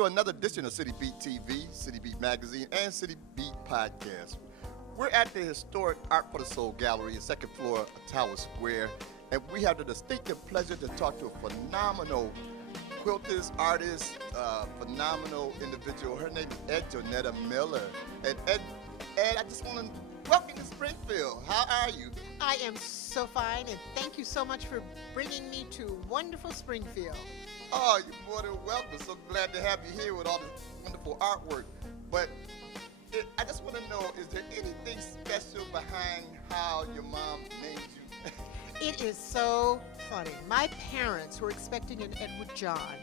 to another edition of City Beat TV, City Beat Magazine, and City Beat Podcast. We're at the historic Art for the Soul Gallery, in second floor of Tower Square, and we have the distinctive pleasure to talk to a phenomenal quiltist, artist, phenomenal individual. Her name is Johnetta Miller. And Ed, I just want to welcome you to Springfield. How are you? I am so fine, and thank you so much for bringing me to wonderful Springfield. Oh, you're more than welcome. So glad to have you here with all this wonderful artwork. But I just want to know, is there anything special behind how your mom named you? It is so funny. My parents were expecting an Edward John,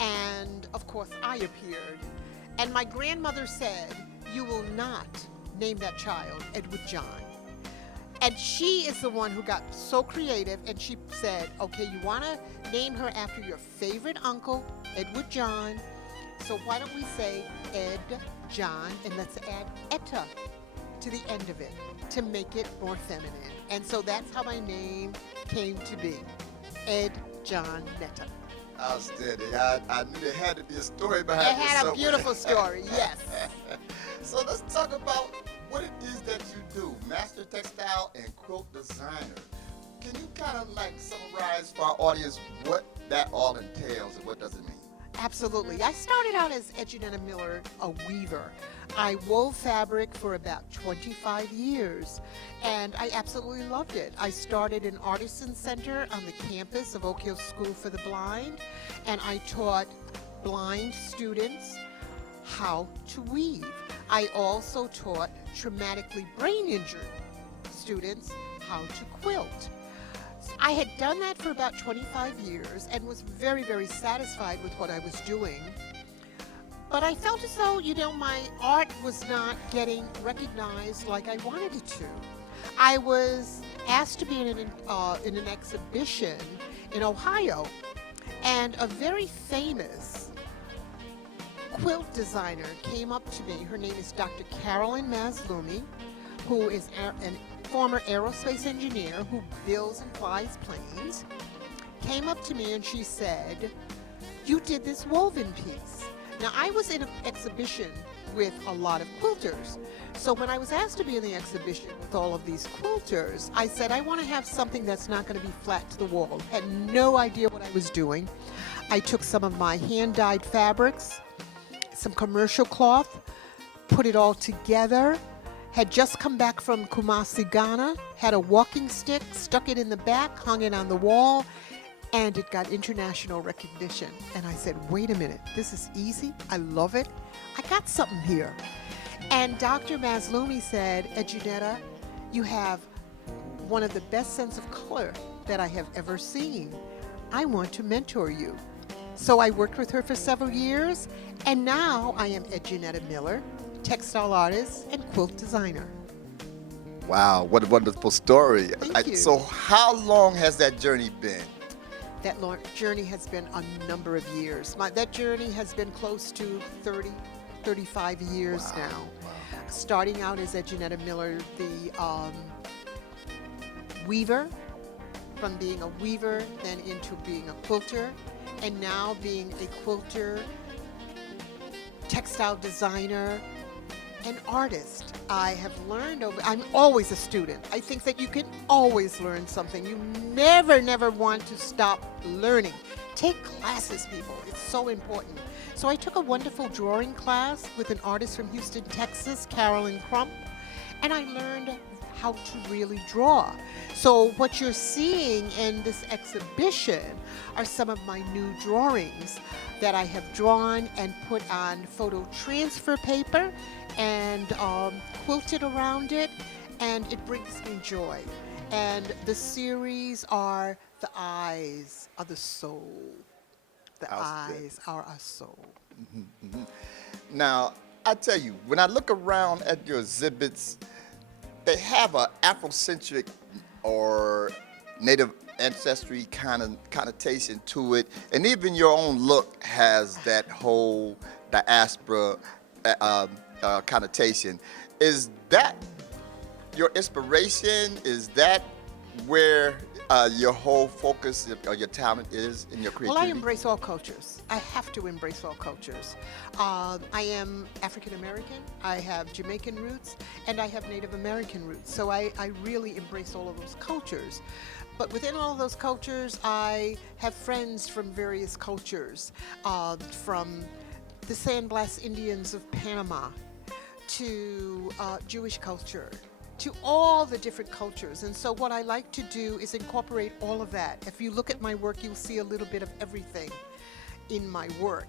and of course I appeared. And my grandmother said, "You will not name that child Edward John." And she is the one who got so creative, and she said, okay, you want to name her after your favorite uncle, Edward John, so why don't we say Ed John, and let's add Etta to the end of it to make it more feminine. And so that's how my name came to be, Ed John Netta. Outstanding. I knew there had to be a story behind it. It had a beautiful story, yes. So let's talk about what it is that you do, master textile and quilt designer. Can you kind of like summarize for our audience what that all entails and what does it mean? Absolutely. I started out as Johnetta Miller, a weaver. I wove fabric for about 25 years, and I absolutely loved it. I started an artisan center on the campus of Oak Hill School for the Blind, and I taught blind students how to weave. I also taught traumatically brain injured students how to quilt. I had done that for about 25 years and was very, very satisfied with what I was doing. But I felt as though, my art was not getting recognized like I wanted it to. I was asked to be in an exhibition in Ohio, and a very famous quilt designer came up to me. Her name is Dr. Carolyn Maslumi, who is an former aerospace engineer who builds and flies planes, came up to me and she said, "You did this woven piece." Now, I was in an exhibition with a lot of quilters. So when I was asked to be in the exhibition with all of these quilters, I said, I want to have something that's not going to be flat to the wall. Had no idea what I was doing. I took some of my hand-dyed fabrics, some commercial cloth, put it all together, had just come back from Kumasi, Ghana, had a walking stick, stuck it in the back, hung it on the wall, and it got international recognition. And I said, wait a minute, this is easy, I love it, I got something here. And Dr. Maslumi said, Johnetta, you have one of the best sense of color that I have ever seen. I want to mentor you. So I worked with her for several years, and now I am Johnetta Miller, textile artist and quilt designer. Wow, what a wonderful story. Thank you. So how long has that journey been? That journey has been a number of years. That journey has been close to 30, 35 years now. Wow. Starting out as Johnetta Miller, the weaver, from being a weaver, then into being a quilter, and now being a quilter, textile designer, an artist. I have learned I'm always a student. I think that you can always learn something. You never want to stop learning. Take classes, people. It's so important. So I took a wonderful drawing class with an artist from Houston, Texas, Carolyn Crump, and I learned how to really draw. So what you're seeing in this exhibition are some of my new drawings that I have drawn and put on photo transfer paper and quilted around it, and it brings me joy. And the series are the eyes of the soul. The eyes are our soul. Mm-hmm. Now, I tell you, when I look around at your exhibits, they have an Afrocentric or native ancestry kind of connotation to it, and even your own look has that whole diaspora connotation. Is that your inspiration? Is that where your whole focus or your talent is in your Well, I creativity? embrace all cultures. I have to embrace all cultures. I am African American, I have Jamaican roots, and I have Native American roots. So I really embrace all of those cultures. But within all of those cultures, I have friends from various cultures, from the Sandblast Indians of Panama to Jewish culture, to all the different cultures. And so what I like to do is incorporate all of that. If you look at my work, you'll see a little bit of everything in my work.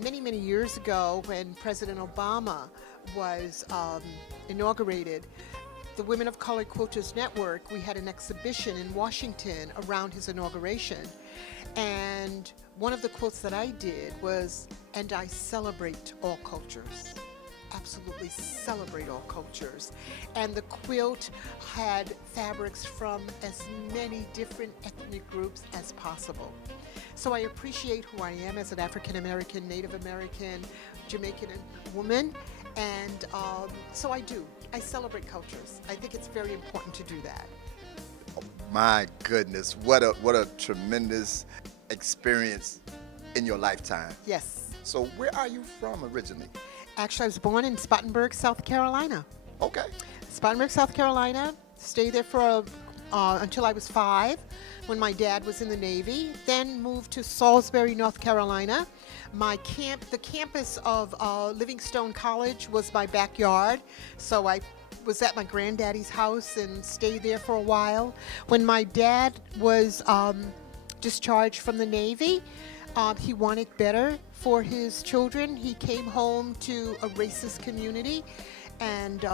Many, many years ago, when President Obama was inaugurated, the Women of Color Quilters Network, we had an exhibition in Washington around his inauguration. And one of the quotes that I did was, "And I celebrate all cultures." Absolutely celebrate all cultures. And the quilt had fabrics from as many different ethnic groups as possible. So I appreciate who I am as an African American, Native American, Jamaican woman. And so I do. I celebrate cultures. I think it's very important to do that. My goodness, what a tremendous experience in your lifetime. Yes. So where are you from originally? Actually, I was born in Spartanburg, South Carolina. Okay. Spartanburg, South Carolina. Stayed there for until I was 5, when my dad was in the Navy. Then moved to Salisbury, North Carolina. The campus of Livingstone College was my backyard, so I was at my granddaddy's house and stayed there for a while. When my dad was discharged from the Navy, he wanted better for his children. He came home to a racist community, and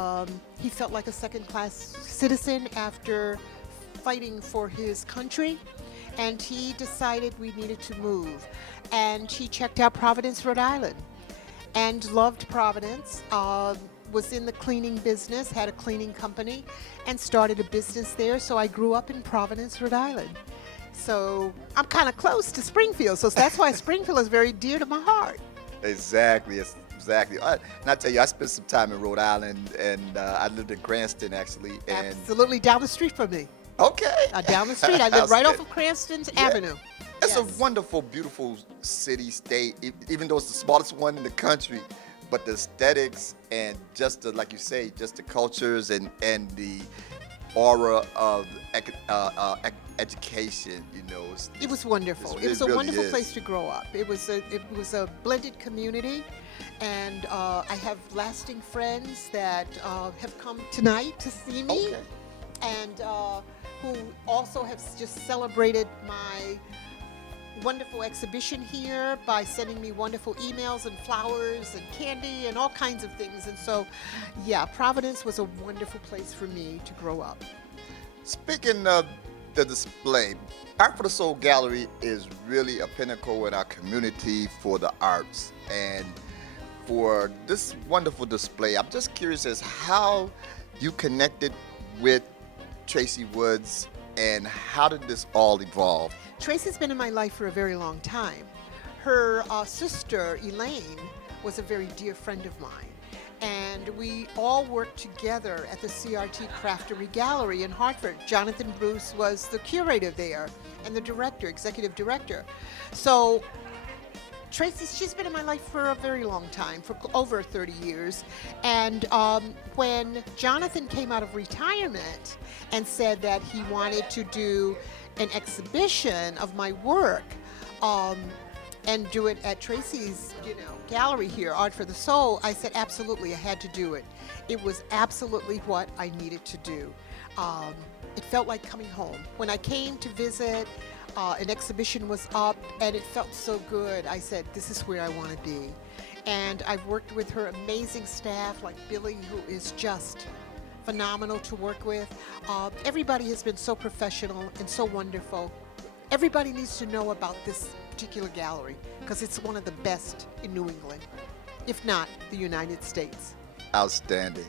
he felt like a second-class citizen after fighting for his country, and he decided we needed to move. And he checked out Providence, Rhode Island, and loved Providence. Was in the cleaning business, had a cleaning company, and started a business there. So I grew up in Providence, Rhode Island. So I'm kind of close to Springfield, so that's why Springfield is very dear to my heart. Exactly. Exactly. And I tell you, I spent some time in Rhode Island, and I lived in Cranston actually. And Absolutely down the street from me. okay. Down the street. I live right off Outstanding. of Cranston's Yeah. Avenue. It's Yes. a wonderful, beautiful city, state, even though it's the smallest one in the country. But the aesthetics and just the, like you say, just the cultures and the aura of education, It was wonderful. It It was a really wonderful is. place to grow up. It was a blended community, and I have lasting friends that have come tonight to see me, Okay. and who also have just celebrated my wonderful exhibition here by sending me wonderful emails and flowers and candy and all kinds of things. And so, yeah, Providence was a wonderful place for me to grow up. Speaking of the display, Art for the Soul Gallery is really a pinnacle in our community for the arts. And for this wonderful display, I'm just curious as how you connected with Tracy Woods and how did this all evolve? Tracy's been in my life for a very long time. Her sister, Elaine, was a very dear friend of mine. And we all worked together at the CRT Craftery Gallery in Hartford. Jonathan Bruce was the curator there and the director, executive director. So Tracy, she's been in my life for a very long time, for over 30 years. And when Jonathan came out of retirement and said that he wanted to do an exhibition of my work and do it at Tracy's, gallery here, Art for the Soul, I said absolutely, I had to do it. It was absolutely what I needed to do. It felt like coming home. When I came to visit, an exhibition was up and it felt so good. I said, this is where I want to be. And I've worked with her amazing staff like Billy, who is just phenomenal to work with. Everybody has been so professional and so wonderful. Everybody needs to know about this particular gallery because it's one of the best in New England, if not the United States. Outstanding.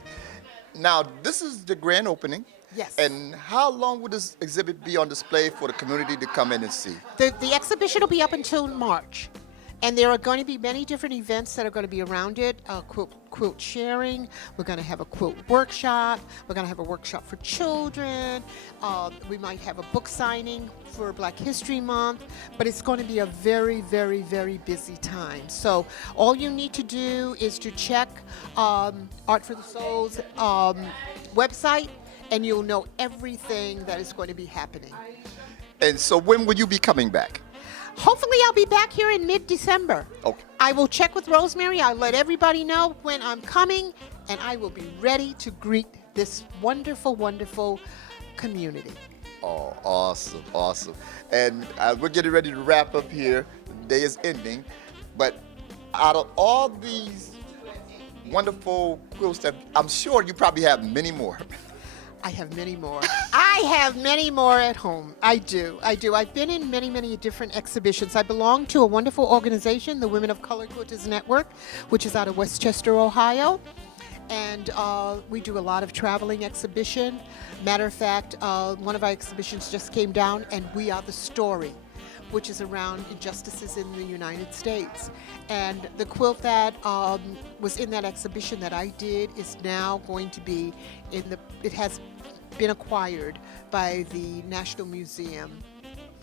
Now, this is the grand opening. Yes. And how long will this exhibit be on display for the community to come in and see? The exhibition will be up until March. And there are going to be many different events that are going to be around it. Quilt sharing. We're going to have a quilt workshop. We're going to have a workshop for children. We might have a book signing for Black History Month. But it's going to be a very, very, very busy time. So all you need to do is to check Art for the Soul's website, and you'll know everything that is going to be happening. And so when will you be coming back? Hopefully, I'll be back here in mid-December. Okay. I will check with Rosemary. I'll let everybody know when I'm coming, and I will be ready to greet this wonderful, wonderful community. Oh, awesome, awesome. And we're getting ready to wrap up here. The day is ending. But out of all these wonderful quilts that I'm sure you probably have many more. I have many more. I have many more at home. I do. I've been in many, many different exhibitions. I belong to a wonderful organization, the Women of Color Quilters Network, which is out of Westchester, Ohio. And we do a lot of traveling exhibition. Matter of fact, one of our exhibitions just came down, and We Are the Story, which is around injustices in the United States. And the quilt that was in that exhibition that I did is now going to be it has been acquired by the National Museum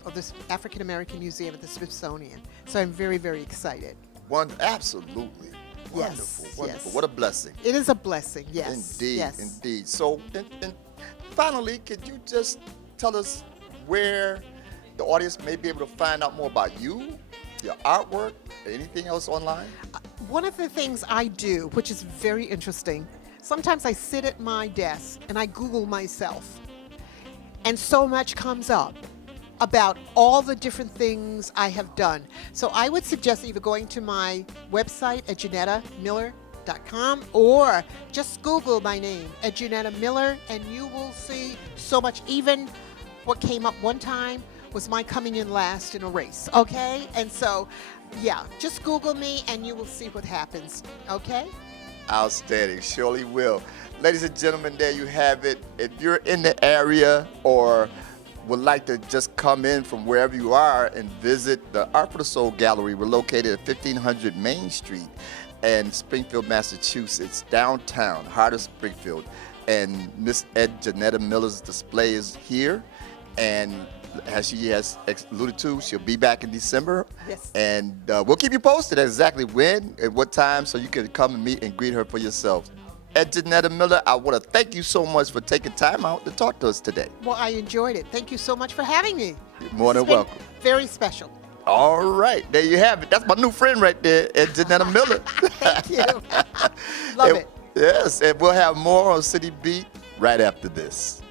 of the African American Museum at the Smithsonian. So I'm very, very excited. Absolutely. Wonderful, Yes, wonderful. yes. What a blessing. It is a blessing, yes. Indeed, yes. indeed. So, and finally, could you just tell us where the audience may be able to find out more about you, your artwork, or anything else online? One of the things I do, which is very interesting, sometimes I sit at my desk and I Google myself, and so much comes up about all the different things I have done. So I would suggest either going to my website at JonettaMiller.com or just Google my name at Johnetta Miller, and you will see so much. Even what came up one time was my coming in last in a race, okay? And so, yeah, just Google me and you will see what happens, okay? Outstanding. Surely will. Ladies and gentlemen, there you have it. If you're in the area or would like to just come in from wherever you are and visit the Art for the Soul Gallery, we're located at 1500 Main Street in Springfield, Massachusetts, downtown, heart of Springfield. And Miss Johnetta Miller's display is here. And as she has alluded to, she'll be back in December. Yes. And we'll keep you posted exactly when and what time so you can come and meet and greet her for yourself. Johnetta Miller, I want to thank you so much for taking time out to talk to us today. Well, I enjoyed it. Thank you so much for having me. You're more than It's been welcome. Very special. All right, there you have it. That's my new friend right there, Johnetta Miller. Thank you. Love it. Yes, and we'll have more on City Beat right after this.